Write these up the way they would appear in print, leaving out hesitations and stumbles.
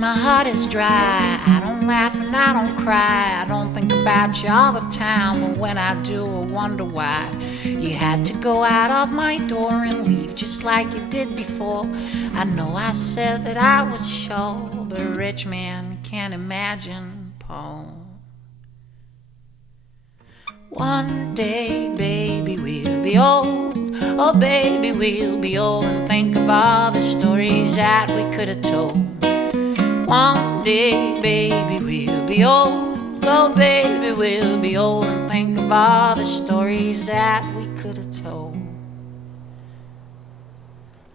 my heart is dry. I don't laugh and I don't cry. I don't think about you all the time, but when I do, I wonder why you had to go out of my door and leave just like you did before. I know I said that I was sure, but a rich man can't imagine Paul. One day, baby, we'll be old. Oh, baby, we'll be old, and think of all the stories that we could have told. One day, baby, we'll be old. Oh, baby, we'll be old, and think of all the stories that we could have told.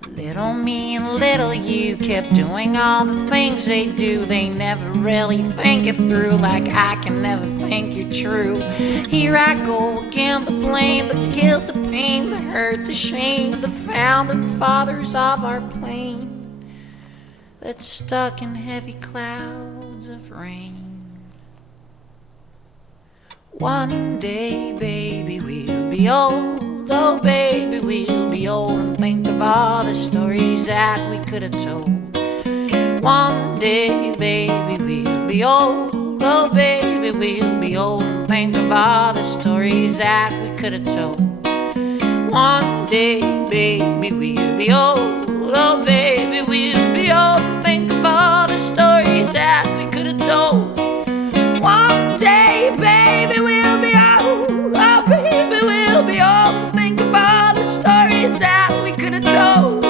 Little me and little you kept doing all the things they do. They never really think it through, like I can never think you're true. Here I go again, the blame, the guilt, the pain, the hurt, the shame, the founding fathers of our plane that's stuck in heavy clouds of rain. One day, baby, we'll be old. Oh, baby, we'll be old, and think of all the stories that we could have told. One day, baby, we'll be old. Oh, baby, we'll be old, and think of all the stories that we could have told. One day, baby, we'll be old. Oh, baby, we'll be old, and think of all the stories that we could have told. One day, baby, we'll be old. Oh, baby, we'll be old, and think of all the stories that we could have told.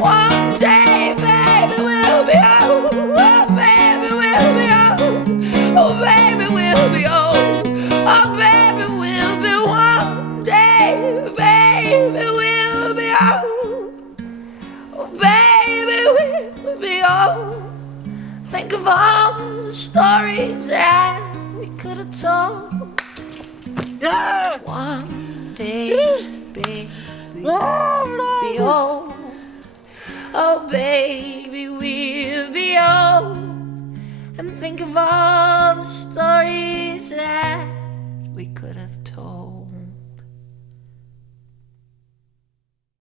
One day, baby, we'll be old. Oh, baby, we'll be old. Oh, baby, we'll be old. Oh, baby, we'll be one day. Baby, we'll be old. Oh, baby, we'll be old. Think of all the stories that we could have told. One day, baby, we'll be old. Oh, baby, we'll be old. And think of all the stories that